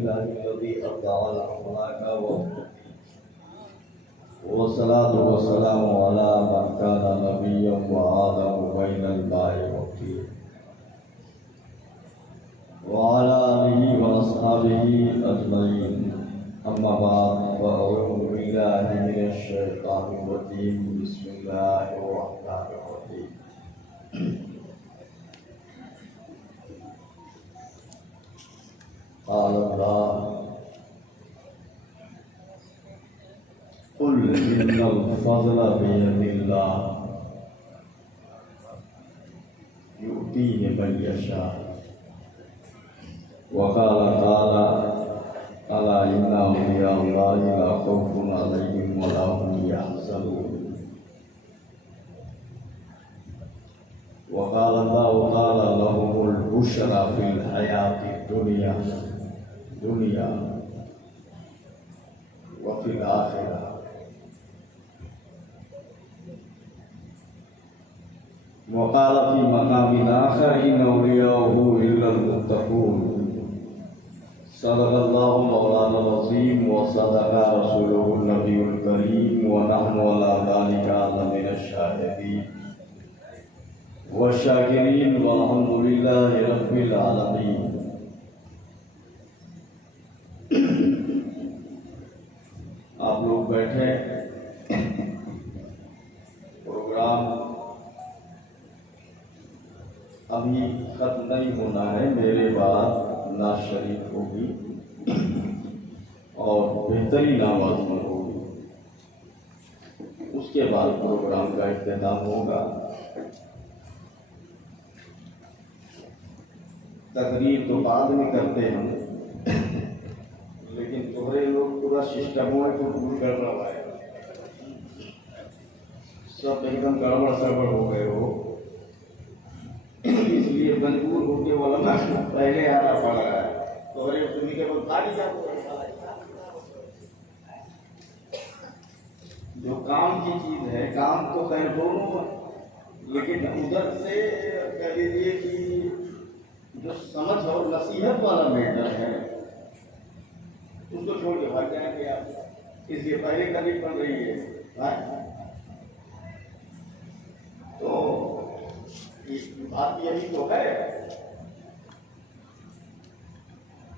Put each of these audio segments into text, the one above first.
अल्हम्दुलिल्लाहिल्लज़ी अब्दअल अखलाका वस्सलातु वस्सलामु अला मन काना नबिय्यन व आदम बैनल माइ वत्तीन व अला आलिहि व अस्हाबिहि अजमईन। अम्मा बाद फ़अऊज़ु बिल्लाहि मिनश शैतानिर रजीम। बिस्मिल्लाहिर रहमानिर रहीम। क़ाल अल्लाह क़ुल इन्नल फ़ज़्ला बियदिल्लाह युअतीहि मन यशा। व क़ाल तआला अला इन्ना औलिया अल्लाहि ला खौफुन अलैहिम व ला हुम यहज़नून। व क़ाल अल्लाहु तआला लहुमुल बुशरा फ़िल हयाति दुनिया व फ़िल आखिरह। व क़ाल फ़ी मक़ामिन आख़र इन औलियाहु इल्लल मुत्तक़ून। सदक़ल्लाहु मौलाना अज़ीम व सदक़ा रसूलुहुन नबियुल करीम व नहनु अला ज़ालिका लमिनश शाहिदीन व शाकिरीन वल्हम्दुलिल्लाहि रब्बिल आलमीन। आप लोग बैठे, प्रोग्राम अभी खत्म नहीं होना है, मेरे बाद नाज़ शरीफ होगी और बेहतरीन आवाज़ में होगी। उसके बाद प्रोग्राम का इख्तिताम होगा। तकरीर तो बाद में करते हैं, लेकिन तुम्हारे लोग पूरा सिस्टमों को दूर कर रहा है, सब एकदम गड़बड़ सड़बड़ हो गए हो, इसलिए मजबूर होके वाला पहले आना पड़ रहा है। तो अरे तुम्हें के बोल खाली जाओ, जो काम की चीज है, काम तो खैर दोनों, लेकिन उधर से कह लीजिए कि जो समझ और नसीहत वाला मैटर है उसको छोड़ के भाग जाएंगे आप, इसलिए पहले कभी पड़ रही है। तो बात यही तो है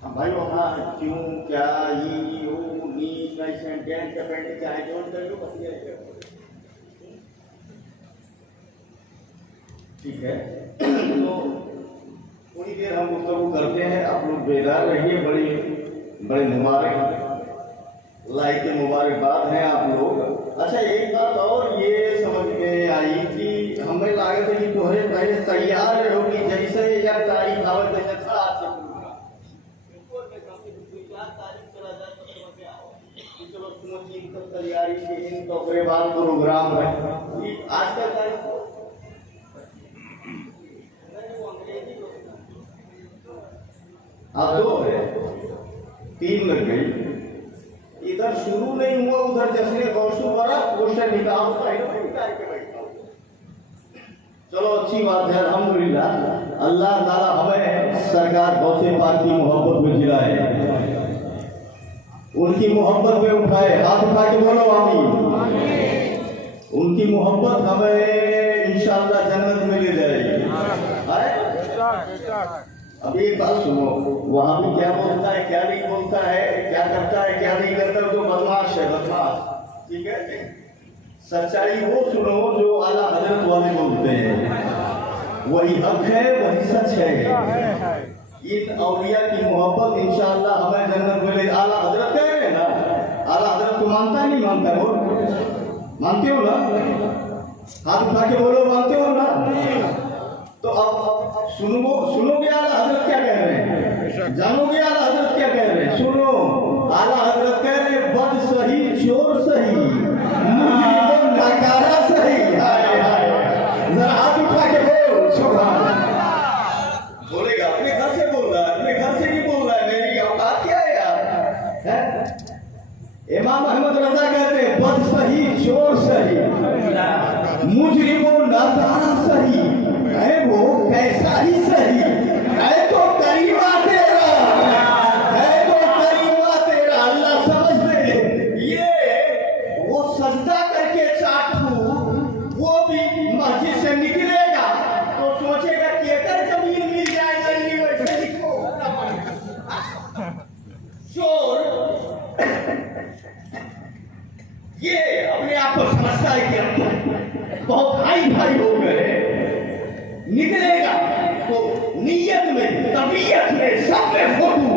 भाई, वहाँ क्यों क्या ये वो नी सेंटेंस कैपेंट चाहे जोड़ कर लो बस, ठीक है। तो थोड़ी देर हम गुफ्तगू करते हैं, आप लोग बेदार रहिए। बड़े मुबारक लाइक मुबारकबाद हैं आप लोग। अच्छा, एक बात और ये समझ में आई कि हमें लागत है कि तोहरे पहले तैयार होगी, जैसे या तारीख आवत जैसे था आज से तैयारी की, तो बाद प्रोग्राम है आज का तारीख अब 2 है, 3 लग गई। इधर शुरू नहीं हुआ, उधर जैसे गौसू बड़ा क्वेश्चन निकाल के बैठा। चलो अच्छी बात है, अल्हम्दुलिल्लाह। अल्लाह ताला हमें सरकार गौसे पाक की मोहब्बत में जिलाए, उनकी मोहब्बत में उठाए। हाथ उठा के बोलो आमीन। उनकी मोहब्बत हमें इंशाअल्लाह जन्नत में ले जाएगी। अब एक बात सुनो, वहाँ भी क्या बोलता है क्या नहीं बोलता है, क्या करता है क्या नहीं करता, तो बदमाश है, बदमाश, ठीक है। सच्चाई वो सुनो जो आला हजरत वाले बोलते हैं, वही हक है, वही सच है। इन औलिया की मोहब्बत इंशाअल्लाह हमें जन्नत में ले। आला हजरत कह रहे हैं ना, आला हजरत को मानता है नहीं मानता? बोल, मानते हो ना? हाथ उठा के बोलो, मानते हो ना? तो अब सुनोगे आला हजरत क्या कह रहे हैं, जानोगे आला हजरत क्या कह रहे हैं। सुनो, आला हजरत कह रहे हैं बद सही, चोर सही, मुजरिम नाकारा सही। हाय हाय, जरा हाथ उठा के बोल सुभान। बोलेगा अपने घर से बोल रहा है, अपने घर से नहीं बोल रहा है, मेरी औकात क्या है यार, है? इमाम अहमद रजा कहते हैं बद सही, चोर सही, मुजरिम नाकारा सही, है वो कैसा ही सही, है तो करीबा तेरा, है तो में सब में फोटो।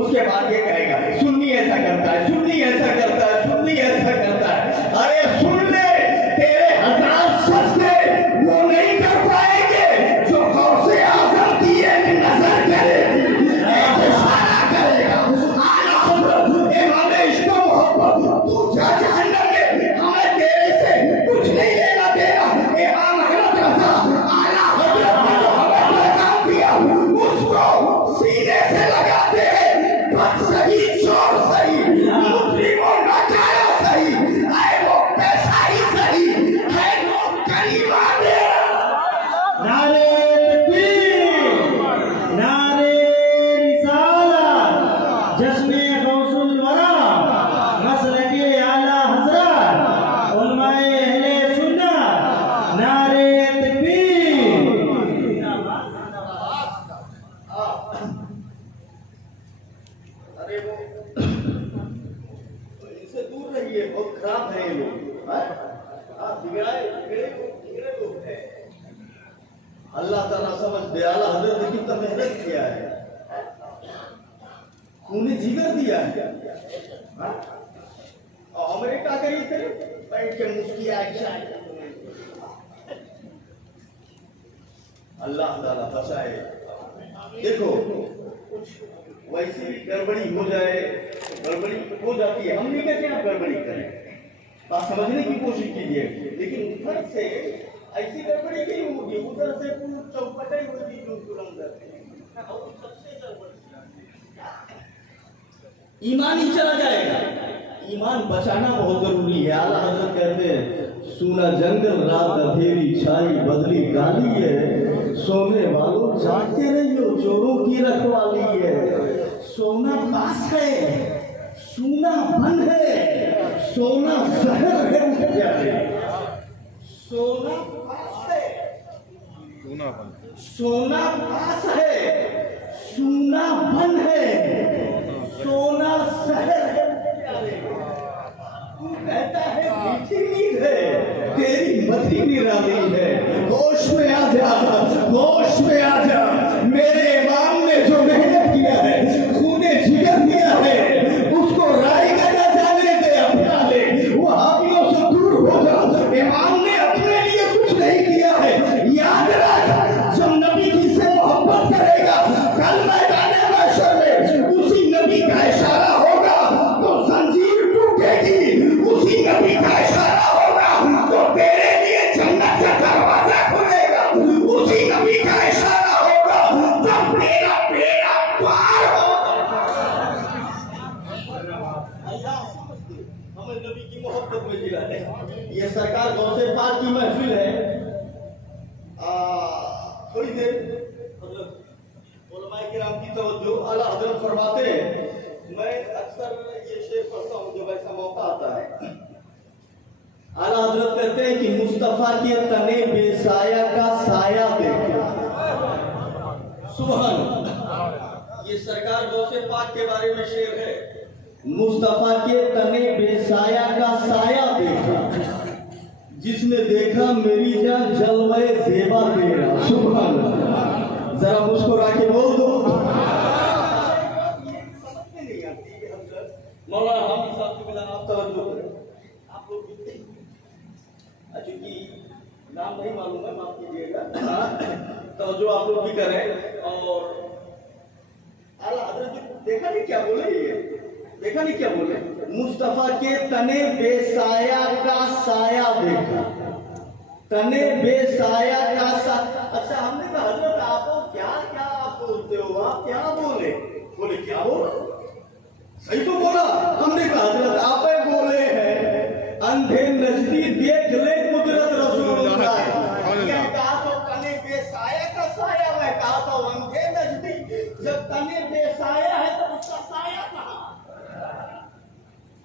उसके बाद ये कहेगा सुन्नी ऐसा करता है, सुन्नी ऐसा करता है, सुन्नी ऐसा करता है। अरे सुन ले, तेरे हजार सस्ते वो नहीं कर पाएंगे जो गौसे आजम की एक नजर करेगी, एक इशारा करेगा। आला हज़रत इमाम इश्क़ व मोहब्बत, तू जा जहन्नम में, हमें तेरे से कुछ नहीं लेना देना। इमाम अहमद रज़ा आला हज़रत ने जो हमें पैगाम दिया उसको सीने से लगाते हैं। बद सही, चोर सही, मुस्लिमों नकारा सही, है वो पैसा ही सही, है वो कलीमा दे। नारे तकबीर, नारे रिसालत, जश्ने गौसुल वरा, मसलके आला हज़रत, उलमाए अहले सुन्नत, नारे तकबीर। अरे वो इनसे दूर रहिए, बहुत खराब है ये लोग। बिगड़े लोग हैं। अल्लाह ताला समझ दे। आला हज़रत ने कितना मेहनत किया है, खून जिगर दिया है। और अमेरिका का ये करे बैठ के मुस्किया अल्लाह ताला बचाए। देखो वैसी गड़बड़ी हो जाए, गड़बड़ी हो जाती है, हमने क्या गड़बड़ी करें, बात समझने की कोशिश कीजिए। लेकिन उधर से ऐसी गड़बड़ी नहीं होगी, उधर से पूरी चौपटाई होगी सबसे ईमान ही चला जाएगा। ईमान बचाना बहुत जरूरी है। आला हज़रत कहते हैं सूना जंगल रात अंधेरी छाई बदली गाली है, सोने वालों जागते रहियो चोरों की रखवाली है। सोना पास है, सोना बन है, सोना जहर है प्यारे। सोना पास है, सोना पास है, सोना बन है, सोना शहर है प्यारे। तू कहता है मीठी नींद है, तेरी मथी निराली है। होश में आ जा, होश में आ जा। मेरे इमाम ने जो मेहनत किया है, खूने जिगर दिया है, उसको राय का न जाने दे, अपना ले। वो हाथियों से दूर हो जा। इमाम ने अपने लिए कुछ नहीं किया है। याद रख, जब नबी की से मोहब्बत करेगा, कल मैदाने महशर में उसी नबी का इशारा होगा तो जंजीर टूटेगी, उसी नबी का इशारा होगा तो तेरे लिए जन्नत का दरवाजा खुलेगा, उसी नबी का इशारा होगा तब तेरा बेड़ा पार होगा। अल्लाह हमें नबी की मोहब्बत में जिलाए। ये सरकार गौसे पाक की महफिल है। थोड़ी देर मतलब उलमाए किराम की तवज्जो। आला हज़रत फरमाते हैं, मैं अक्सर ये शेर पढ़ता हूँ जब ऐसा मौका आता है। आला हज़रत कहते हैं कि मुस्तफा के तने बेसाया का साया देखा। सुभान अल्लाह, ये सरकार गौसे पाक के बारे में शेर है। मुस्तफा के तने बेसाया का साया देखा, जिसने देखा मेरी जान जलवे ज़ेबा तेरा। सुभान अल्लाह, जरा मुस्कुरा के बोल दो। मौलाना हामिद साहब के बिना आप तवज्जो करें। आप लोग चूंकि नाम नहीं मालूम है, माफ कीजिएगा, तवज्जो आप लोग भी करें। और आला हज़रत देखा नहीं क्या बोले, ये देखा नहीं क्या बोले, मुस्तफा के तने बेसाया का साया देखा, तने बेसाया का साया। अच्छा, हमने कहा हज़रत आप क्या क्या आप बोलते हो, आप क्या बोले? बोले क्या बोला? सही तो बोला। हमने कहा हज़रत आप बोले हैं अंधे नजदी देख ले कुदरत रसूलुल्लाह। क्या कहा तो तने बेसाया का साया, मैं कहा तो अंधे नजदी। जब तने बेसाया है तो उसका साया कहाँ?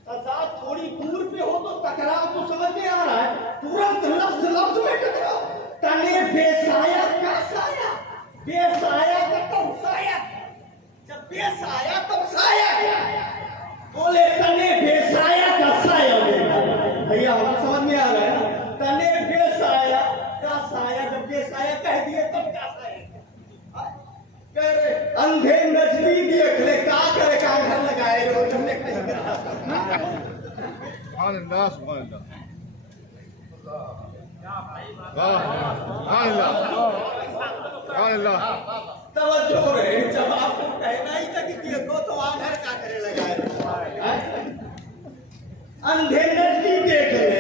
सजा थोड़ी दूर पे हो तो टकराव तो समझ में आ रहा है, तुरंत लफ्ज लफ्ज में टकराव। तने बेसाया का साया, बेसाया का तब साया, जब बेसाया तब साया। बोले तने बेसाया का साया भैया, हमारा समझ में आ रहा है ना? तने बेसाया का साया, जब बेसाया कह दिए तब क्या साया कह रहे अंधे नजदी देख ले का करे का घर लगाए रोज हमने कहीं करा सुभान अल्लाह तवज्जो रे जब आपको कहना ही था कि देखो तो आधर का करे लगाए अंधे नजदी देख ले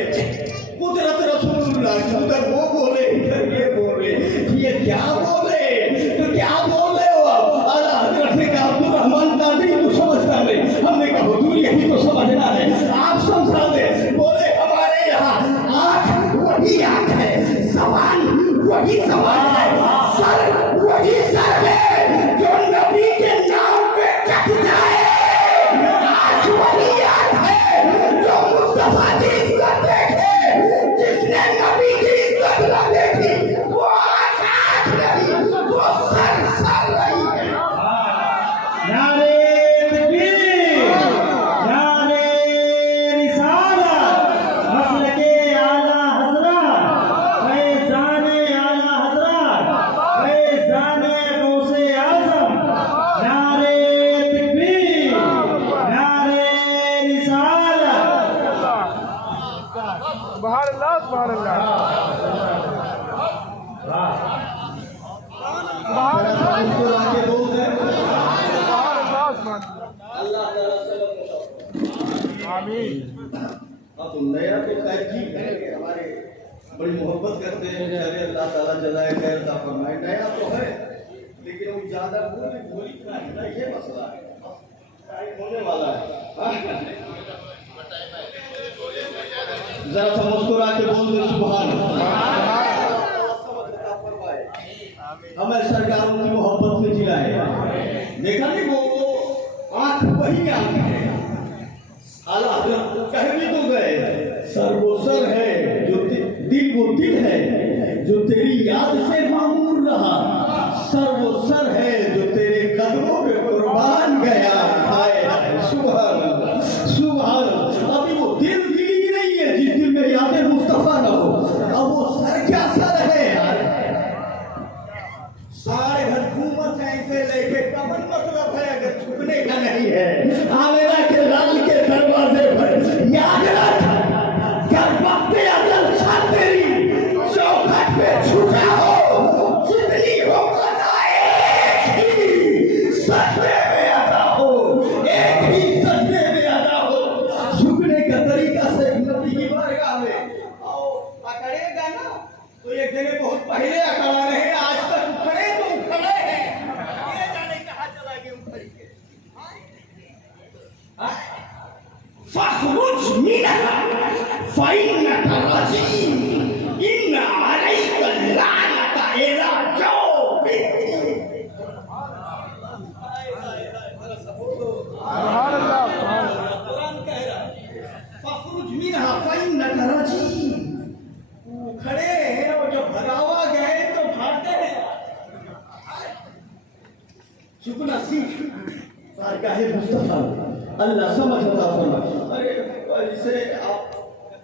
कुदरत रसूलुल्लाह उधर वो बोले इधर ये बोले ये क्या बोले तो क्या बोल रहे हो आप आला हजरत ने कहा अब्दुल रहमान दादी तू समझता नहीं हमने कहा हुजूर यही तो समझना है आप समझा दे बोले हमारे यहाँ आँख वही आँख है सवाल वही सवाल है सर वही सर है जो नबी के नाम पे कट जाए आँख वही आँख है जो मुस्तफा की इज्जत देखे जिसने नबी की इज्जत न देखी वो आँख आँख नहीं वो सर सर नहीं है नारे तकबीर, नारे रिसालत, मसलके आला हज़रत, फैज़ाने आला हज़रत, फैज़ाने गौसे आज़म, नारे तकबीर, नारे रिसालत। सुभान अल्लाह सुभान अल्लाह आमीन। अब नया तो जी है हमारे बड़ी मोहब्बत करते हैं अरे अल्लाह ताला जज़ाए खैर अता फरमाए नया तो है लेकिन वो ज्यादा भूली ना ये मसला है टाइम होने वाला है जरा सा मुस्कुरा के बोल दे सुभान हमें सरकारों की मोहब्बत में जिलाए देखा नहीं वो आंख वही आंख है आला हजरत कह भी तो गए सर वो सर है जो दिल वो दिल है जो तेरी याद से मामूर रहा सर वो सर है जो तेरे कदमों पे कुर्बान गया हाय सुभान अल्लाह सुभान अल्लाह अभी वो दिल ही नहीं है जिस दिल में यादें मुस्तफा ना हो अब वो सर क्या सर है यार सारे घर घूमत है इसे लेके कमन मतलब है अगर झुकने का नहीं है आमेरा के लाल के दरवाजे पर याद रख कर वक्त अजल सा तेरी चौखट पे झुका हो जितनी हो एक ही सजदे में अदा हो एक ही सजदे में अदा हो झुकने का तरीका से नबी की बारगाह में आओ अकड़ेगा ना तो एक जगह बहुत पहले अकड़ा रहे आज तक उखड़े तो उखड़े हैं ये जाने कहाँ चला गया उखड़ के फखरुज मिनहा फइन्नका रजीम इन्ना अलैका लानता इला सुभान अल्लाह कुरान कह रहा फखरुज मिनहा फइन्नका रजीम खड़े हैं और जब भगावा गए तो भागते हैं झुकना सीख बारगाहे मुस्तफा अल्लाह समझ अता फरमाए अरे इसे आप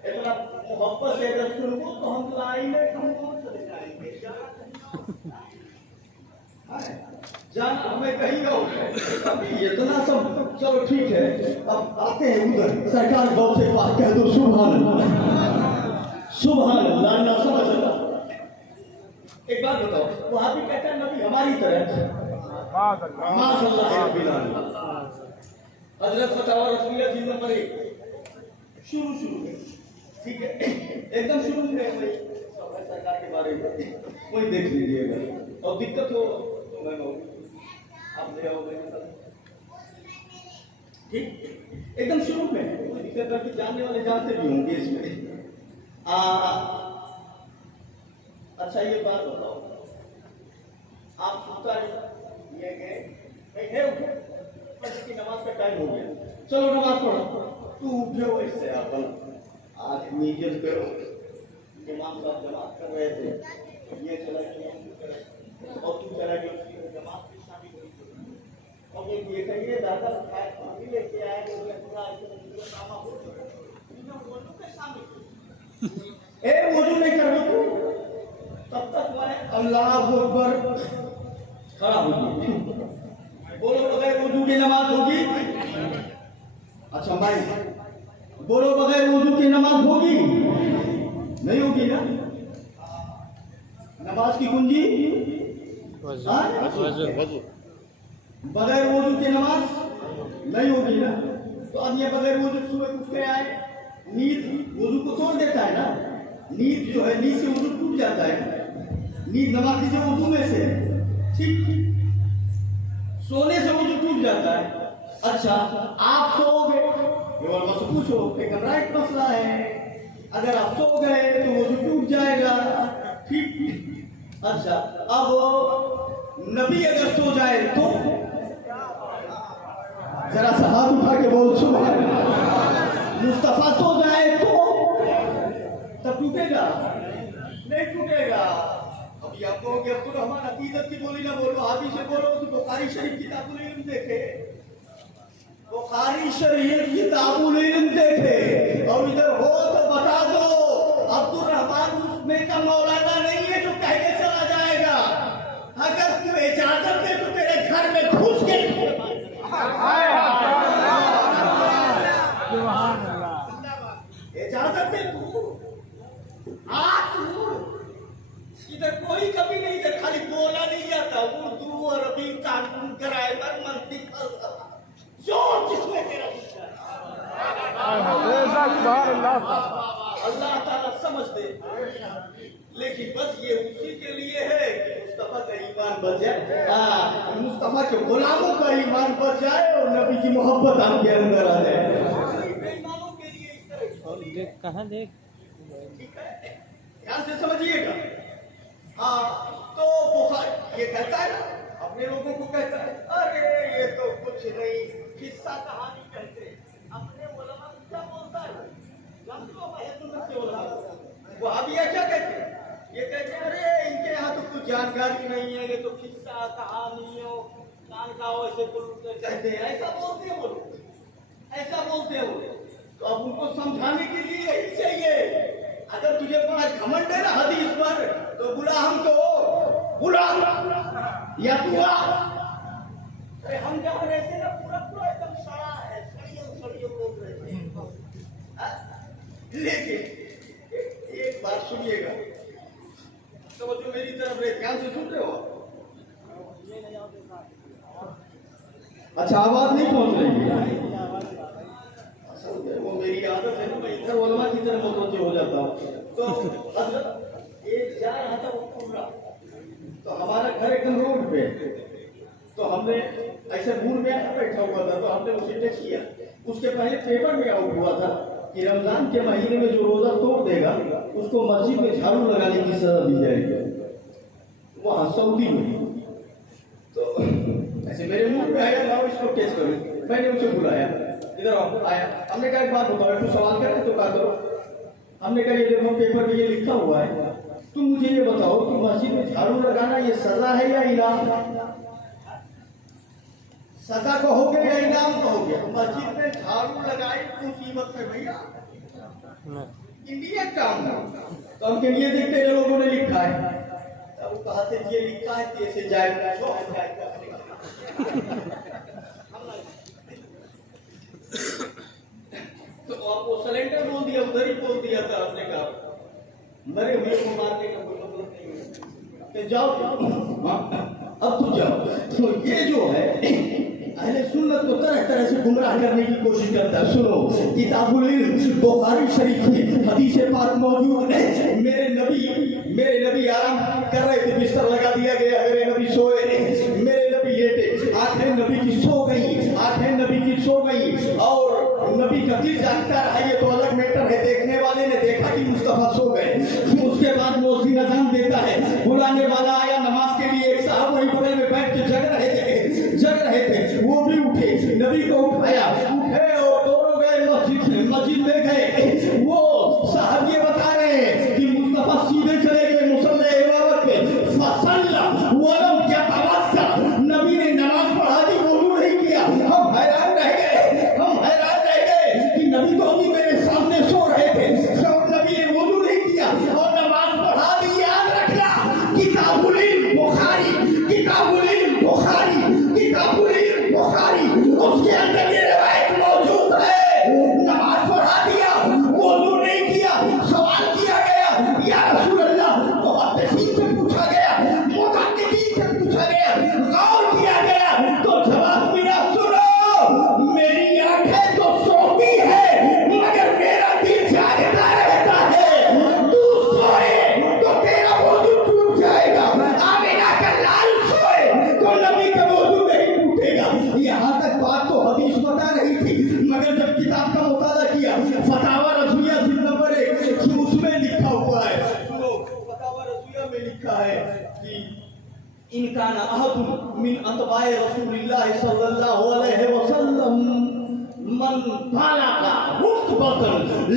इतना मोहब्बत से अगर सुनो तो हम लाइन में कहाँ चले जाएंगे जान हमें कहीं रहो अभी इतना सब चलो ठीक है अब आते हैं उधर सरकार गौ से बात कह दो सुभान अल्लाह सुभान अल्लाह ना समझ अल्लाह एक बात बताओ वहां भी कहते हैं नबी हमारी तरह माशाअल्लाह है बिलाल हजरत फतावा रसूलिया जी नंबर 1 शुरू में ठीक है एकदम शुरू में भाई सरकार के बारे में कोई देख लीजिएगा और दिक्कत हो तो मैं आप ले आओ ठीक एकदम शुरू में कोई दिक्कत करके जानने वाले जानते भी होंगे इसमें अच्छा ये बात बताओ आप सुनता ये गए की नमाज का टाइम हो गया चलो नमाज पढ़ो तू उठे हो इससे आप आज नीयत करो इमाम साहब जमात कर रहे थे ये चला गया और तू चला गया जमात में शामिल हो और ये कहिए दादा खाए पानी लेके आए तो पूरा ड्रामा हो चुका वजू के सामने ए वजू नहीं कर रहा तू तब तक मैं अल्लाह अकबर खड़ा हो गया बोलो बगैर वुजू की नमाज होगी? अच्छा भाई बोलो बगैर वुजू की नमाज होगी? नहीं होगी ना। नमाज की कुंजी बगैर वुजू की नमाज नहीं होगी ना। तो अब ये बगैर वुजू सुबह उठ के आए, नींद वुजू को तोड़ देता है ना। नींद जो है, नींद से वुजू टूट जाता है। नींद नमाज कीजिए वुजू में से, ठीक, सोने से वुजू टूट जाता है। अच्छा आप सोओगे, ये वाला मत पूछो, एक राइट मसला है। अगर आप सो गए तो वुजू टूट जाएगा, ठीक। अच्छा अब नबी अगर सो जाए तो जरा सा हाथ उठा के बोल सुबह। मुस्तफा सो जाए तो तब टूटेगा? नहीं टूटेगा। अभी आप कहोगे अब्दुल रहमान अकीदत की बोली ना बोलो, हादी से बोलो तो बुखारी शरीफ किताबुल इल्म देखे, बुखारी शरीफ किताबुल इल्म देखे। और इधर हो तो बता दो अब्दुल रहमान उसमें का मौलाना नहीं है जो कह के चला जाएगा। अगर तू इजाजत दे तो तेरे घर में घुस के इजाजत दे तू इधर कोई कभी नहीं, इधर खाली बोला नहीं जाता। उर्दू अरबी कानून ग्रामर मंतिक जो जिसमें तेरा अल्लाह ताला समझ दे। लेकिन बस ये उसी के लिए है कि मुस्तफा का ईमान बच जाए, मुस्तफा के गुलामों का ईमान बच जाए और नबी की मोहब्बत आपके अंदर आ जाए। बेईमानों के लिए इस तरह कहाँ देख, ठीक है, ध्यान से समझिएगा। हाँ तो बुखारी ये कहता है ना, अपने लोगों को कहता है अरे ये तो कुछ नहीं, किस्सा कहानी कहते हैं। अपने उलमा क्या बोलता है, वो अभी क्या कहते हैं, ये कहते हैं अरे इनके यहाँ तो कुछ जानकारी नहीं है, ये तो किस्सा कहानियों खानकाओं से कहते हैं, ऐसा बोलते हैं वो लोग, ऐसा बोलते हैं वो। तो अब उनको समझाने के लिए यही चाहिए। अगर तुझे बड़ा घमंड है ना हदीस पर तो बुला हमको, बुला या तू आ। अरे हम जहाँ रहते ना पूरा पूरा एकदम सड़ा है, सड़ियों बोल रहे हैं। लेकिन एक बात सुनिएगा, तो जो मेरी तरफ रहे ध्यान से सुन रहे हो। अच्छा आवाज नहीं पहुंच रही है, वो मेरी आदत है ना, मैं इधर उलमा की तरफ मुतवज्जो हो जाता हूँ। तो हजरत एक जा रहा था वो पूरा, तो हमारा घर एकदम रोड पे, तो हमने ऐसे मूड में बैठा हुआ था, तो हमने उसे टच किया। उसके पहले पेपर में आउट हुआ था कि रमजान के महीने में जो रोजा तोड़ देगा उसको मस्जिद में झाड़ू लगाने की सजा दी जाएगी, वहाँ सऊदी में। तो ऐसे मेरे मुंह में आया, लाओ इसको टेस्ट करो। मैंने उसे बुलाया, इधर आया। हमने कहा एक बात बताओ, तू सवाल करे तो क्या करो। हमने कहा ये देखो पेपर में ये लिखा हुआ है, तुम मुझे ये बताओ कि मस्जिद में झाड़ू लगाना ये सजा है या इनाम? सजा कहोगे या इनाम कहोगे? मस्जिद में झाड़ू लगाए मुसीबत है भैया, इंडिया काम है। तो हम ये देखते हैं लोगों ने लिखा है, तब कहा थे ये लिखा है कैसे जाएगा। तो आपको सिलेंडर बोल दिया, उधर ही बोल दिया था। आपने कहा मरे हुए को मारने का कोई मतलब नहीं है, जाओ अब तो जाओ। तो ये जो है अहले सुन्नत को तरह तरह से गुमराह करने की कोशिश करता है। सुनो, किताबुल इल्म बुखारी शरीफ में हदीस पाक मौजूद है। मेरे नबी आराम कर रहे थे, बिस्तर लगा दिया गया, मेरे नबी सोए, मेरे नबी लेटे, आंखें नबी की सो गई, आंखें नबी की सो गई और नबी का दिल जागता रहा। ये तो अलग मैटर है। देखने वाले ने देखा कि मुस्तफा सो गए, उसके बाद मुअज्जिन अज़ान देता है, बुलाने वाला आया नमाज के लिए। एक साहब वहीं बगल में बैठ के जग रहे थे, वो भी उठे, नबी को उठाया, उठे और दोनों गए मस्जिद में गए। वो साहब ये बता रहे हैं कि मुस्तफा सीधे चले गए मुसल्ले इमामत पे, फसल्ला वलम यतवस्सा, नबी ने नमाज पढ़ा दी, वुजू नहीं किया। हम हैरान रह गए कि नबी तो अभी मेरे सामने सो रहे थे, नबी ने वुजू नहीं किया और नमाज पढ़ा दी। याद रखना, किताबुल इल्म बुखारी, किताबुल इल्म बुखारी, किताबुल इल्म कान अहद मिन अतबाए रसूलिल्लाह सल्लल्लाहु अलैहि वसल्लम मन फालाका रुतबतन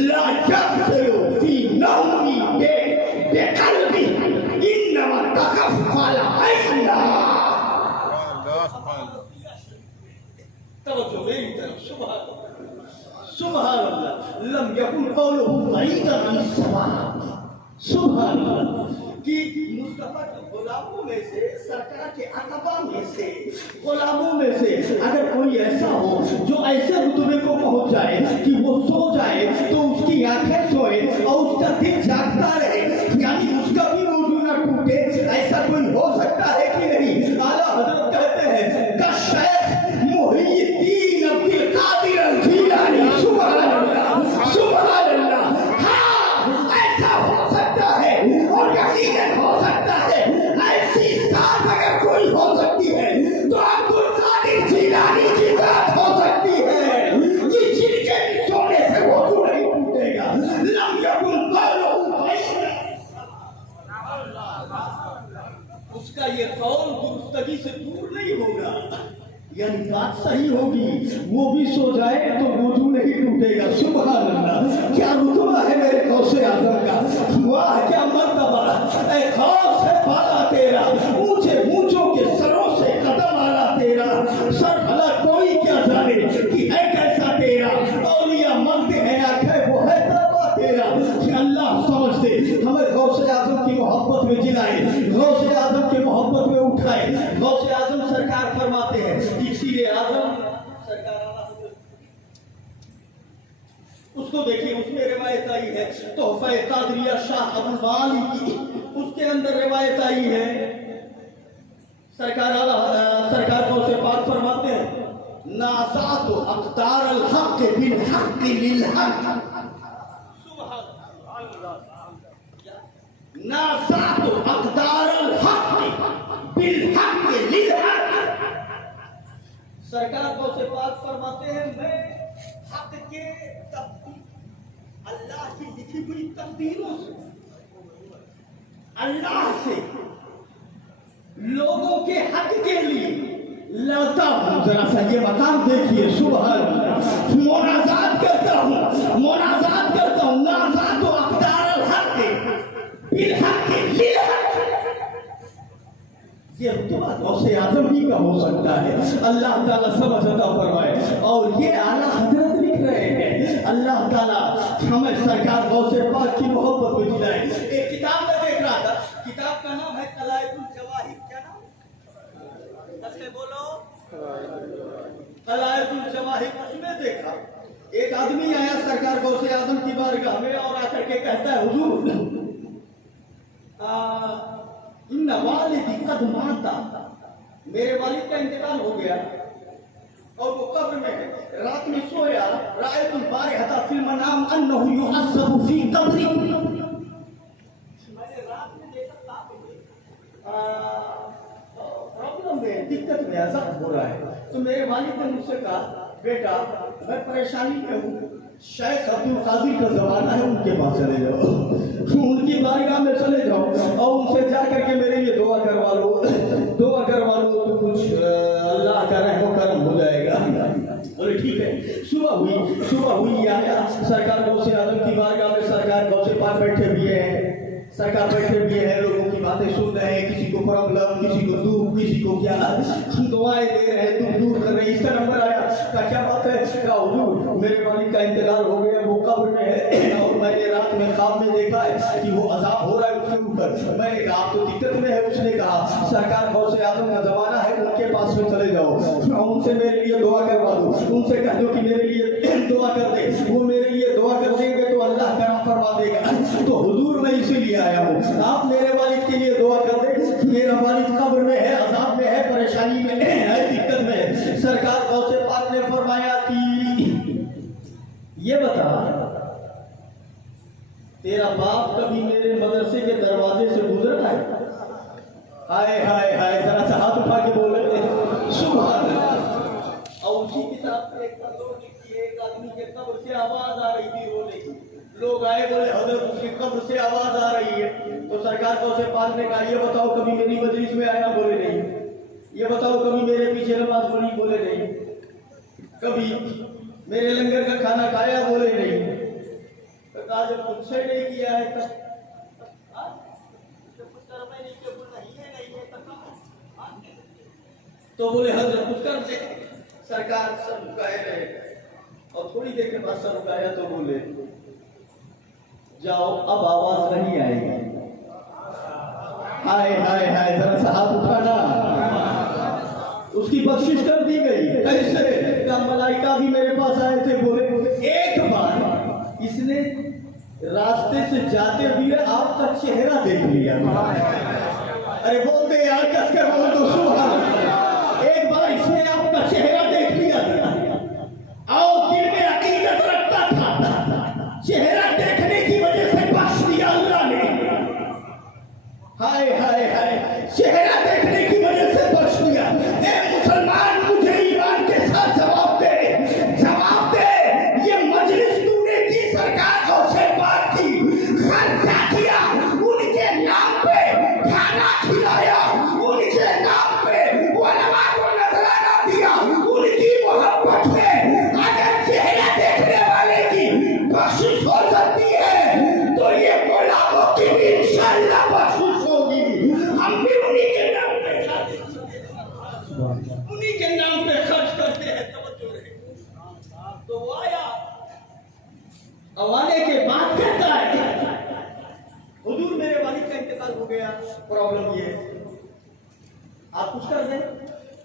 ला यक्सलु फी नौमी बेकल्बी इन्नमा तकफ़ल ऐना। तवज्जो मेरी तरफ। सुभान सुभान अल्लाह। लम यकुन कौलुहु बईदन अन सवाब। सुभान अल्लाह कि मुस्तफा के गुलामों में से, सरकार के अतबा में से, गुलामों में से अगर कोई ऐसा हो जो ऐसे रुतबे को पहुंच जाए कि वो सो जाए तो उसकी आंखें सोए और उसका दिल जागता रहे, यानी उसका भी वजू न टूटे, ऐसा कोई हो सकता है कि नहीं? आला हजरत कहते हैं का शेख मुहीद्दीन अब्दुल कादिर अल-जीलानी। सुभान अल्लाह सुभान अल्लाह। हाँ, ऐसा हो सकता है और यकीनन हो सकता है। ऐसी जात अगर कोई हो सकती है तो अब्दुल कादिर जीलानी की जात हो सकती है कि जिनके भी सोने से वजू नहीं टूटेगा। लम यकुन कौलुहु बईदन। उसका ये कौल दुरुस्तगी से दूर नहीं होगा, यानी बात सही होगी। वो भी सो जाए तो वजू नहीं टूटेगा। सुभान अल्लाह। क्या रुतबा है मेरे गौसे आजम का। वाह क्या मर्तबा। ऐ खौफ से पाला तेरा, ऊंचे ऊंचों के सरों से कदम आला तेरा। सर भला कोई क्या जाने कि है कैसा तेरा। औलिया मांगते हैं आंखें वो है तबा तेरा। कि अल्लाह समझ दे, हमें गौसे आजम की मोहब्बत में जिलाए, गौसे आजम की मोहब्बत में उठाए। गौसे आजम सरकार फरमाते हैं कि सीरे आजम सरकार उसको देखिए, उसमें रिवायत आई है तोहफा कादरिया शाह अबुल वाली की, उसके अंदर रिवायत आई है सरकार को से पाक फरमाते हैं नाज़ातु अक़दार अल हक़ बिल हक़ लिल हक़। सुभान अल्लाह। नाज़ातु अक़दार अल हक़ बिल हक़ लिल हक़। सरकार को से पाक फरमाते हैं मैं हक के अल्लाह की लिखी हुई तकदीरों से, अल्लाह से लोगों के हक के लिए लड़ता हूं। जरा सा ये मकाम देखिए। सुभान अल्लाह। मोनाजात करता हूं, मोनाजात करता हूं। नाज़ात व अक़दार अल हक़ बिल हक़ लिल हक़। ये रुतबा गौसे आजम ही का हो सकता है। अल्लाह ताला समझ अता फरमाए। और ये आला हजरत लिख रहे हैं अल्लाह ताला हमें सरकार गौसे पाक की मोहब्बत में जिलाए। एक किताब में देख रहा था, किताब का नाम है कलाइकुल जवाहिर। क्या नाम? अच्छे बोलो। कलाइकुल जवाहिर। उसमें देखा एक आदमी आया सरकार गौसे आजम की बारगाह में और आकर के कहता है हुजूर इन्ना वालिदी कद माता, मेरे वालिद का इंतकाल हो गया और वो कब्र में है। रात में सोया, रायतुल बारिहता फिल मनाम अन्नहु युअज़्ज़बु फी कब्री। मैंने रात में देखा प्रॉब्लम में, दिक्कत में अज़ब हो रहा है। तो मेरे वालिद ने मुझसे कहा बेटा मैं परेशानी में हूँ, शेख अब्दुल कादिर का जमाना है, उनके पास चले जाओ, उनकी बारगाह में चले जाओ और उनसे जा करके मेरे लिए दुआ करवा लो, दुआ करवा लो तो कुछ अल्लाह का रहम करम हो जाएगा। बोले ठीक है। सुबह हुई आया सरकार गौसे आजम की बारगाह में। सरकार गौसे पास बैठे हुए हैं, सरकार बैठे हुए हैं, लोगों की बातें सुन रहे हैं, किसी को प्रॉब्लम, किसी को दुख, किसी को क्या दुआएं दे रहे हैं, दुख दूर कर रहे हैं। इसका नंबर आया का क्या बात है? हुजूर मेरे वालिद का इंतकाल हो गया, वो कब्र में है और मैंने रात में ख्वाब में देखा है कि वो अजाब हो रहा है उसके ऊपर। मैंने कहा आप तो दिक्कत में है। उसने कहा सरकार गौसे आजम का जमाना है, उनके पास में चले जाओ, उनसे मेरे लिए दुआ करवा दो, उनसे कह दो कि मेरे लिए दुआ कर दे। वो मेरे लिए दुआ कर देंगे तो अल्लाह करम फरमा देगा। तो हुजूर मैं इसीलिए आया हूँ, आप मेरे वालिद के लिए दुआ कर दे। मेरा वालिद कब्र में है, अजाब में है, परेशानी में है, दिक्कत में है। सरकार गौसे पाक ने फरमाया कि ये बता तेरा बाप कभी मेरे मदरसे के दरवाजे से गुजरा है? हाय हाय हाय, जरा सा हाथ उठा के बोले सुभान अल्लाह। और उसी किताब में एक आदमी के कब्र से आवाज आ रही थी रोने की, लोग आए, बोले हजरत उसकी कब्र से आवाज आ रही है। तो सरकार को उसे पास ने कहा, ये बताओ कभी मेरी मजलिस में आया? बोले नहीं। ये बताओ कभी मेरे पीछे नमाज पढ़ी? बोले नहीं। कभी मेरे लंगर का खाना खाया? बोले नहीं। तो कहा जब कुछ नहीं किया है तब तो बोले हजरत कुछ कर दे। सरकार सर झुकाए रहे और थोड़ी देर के बाद सर झुकाया तो बोले जाओ अब आवाज नहीं आएगी। हाय हाय हाय, जरा सा हाथ उठाना। उसकी बख्शिश कर दी गई। कैसे? मलाइका भी मेरे पास आए थे, बोले एक बार इसने रास्ते से जाते हुए आपका चेहरा देख लिया। अरे बोलते यार, कसकर बोल दो सुभान। एक बार इसने आपका चेहरा देख लिया और दिल में अकीदत रखता था, चेहरा देखने की वजह से बख्श दिया अल्लाह ने। हाय हाय हाय, चेहरा देखने की वजह से बख्श दिया। मुसलमान मुझे ईमान के साथ जवाब दे, जवाब दे। ये मजलिस तूने की सरकार से बात की, खर्चा किया, उनके नाम पे खाना खिलाया, उनके नाम पे उलमा को नजराना दिया, उनकी मोहब्बत में अगर चेहरा देखने वाले की बख्शिश हो सकती है तो ये गुलामों की भी इंशाअल्लाह बख्शिश होगी। हम भी उन्हीं के नाम पे खाते, उन्हीं के नाम पे खर्च करते हैं। तवज्जो रहे। तो वो आया, आने के बाद कहता है हुजूर मेरे वालिद का इंतकाल हो गया, प्रॉब्लम ये आप कुछ कर दें।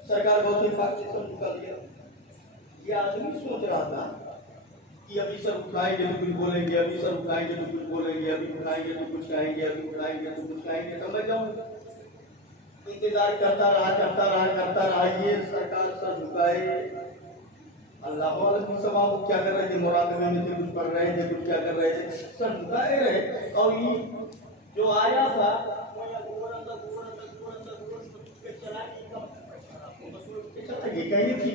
सरकार बहुत से फाक से सब झुका दिया। ये आदमी सोच रहा था कि अभी सब उठाएंगे तो कुछ बोलेंगे, अभी सब उठाएंगे तो कुछ बोलेंगे, अभी उठाएंगे तो कुछ कहेंगे, अभी उठाएंगे तो कुछ कहेंगे। समझ जाऊंगा। इंतजार करता रहा। ये सरकार सर झुकाए। अल्लाह वाले सवाब क्या कर रहे थे? मुराकबे में थे, कुछ पढ़ रहे थे, कुछ क्या कर रहे थे? सर झुकाए रहे। और ये जो आया था कहीं थी,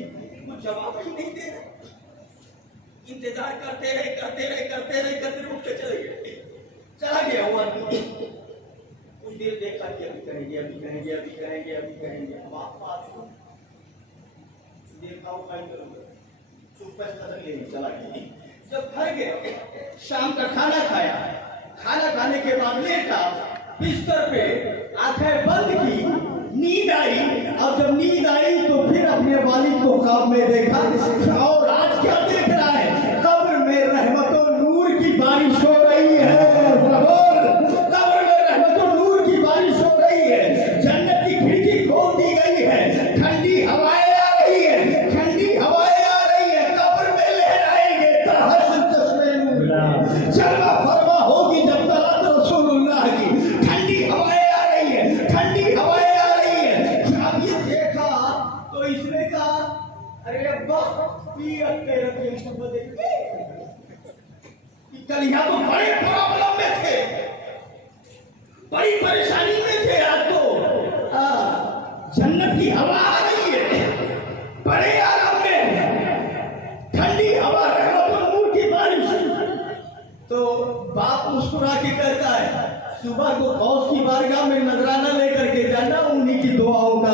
कुछ जवाब ही नहीं दे रहे। इंतजार करते रहे, उठ के चले गए। चला गया वो आदमी। कुछ देर देखा कि अभी कहेंगे। देखा चला गया। जब घर गए, शाम का खाना खाया। खाना खाने के बाद लेटा बिस्तर पे, आंखें बंद की, नींद आई। और जब नींद आई तो फिर अपने वालिद को ख्वाब में देखा। और आज क्या देख रहा है? कब्र में रहमतों नूर की बारिश हो रही है। कब्र में रहमतों नूर की बारिश हो रही है। जन्नत की खिड़की खोल दी गई है। ठंडी हवाएं आ रही है, ठंडी हवाएं आ रही है। कब्र में लहराएंगे तहस्सुस चश्मे नूर। जलवा फरमा होगी जब तलत रसूलुल्लाह की। ठंडी हवाएं आ रही है, ठंडी हवाएं आ रही है। अब ये देखा तो इसने कहा अरे अब्बा कल यहाँ तो बड़े प्रॉब्लम में थे, बड़ी परेशानी में थे। आज तो जन्नत की हवा आ रही है, बड़े आराम में, ठंडी हवा, रहमत नूर की बारिश। तो बाप मुस्कुरा के कहता है सुबह को गौस की बारगाह में नजराना लेकर के जाना, उन्हीं की दुआओं का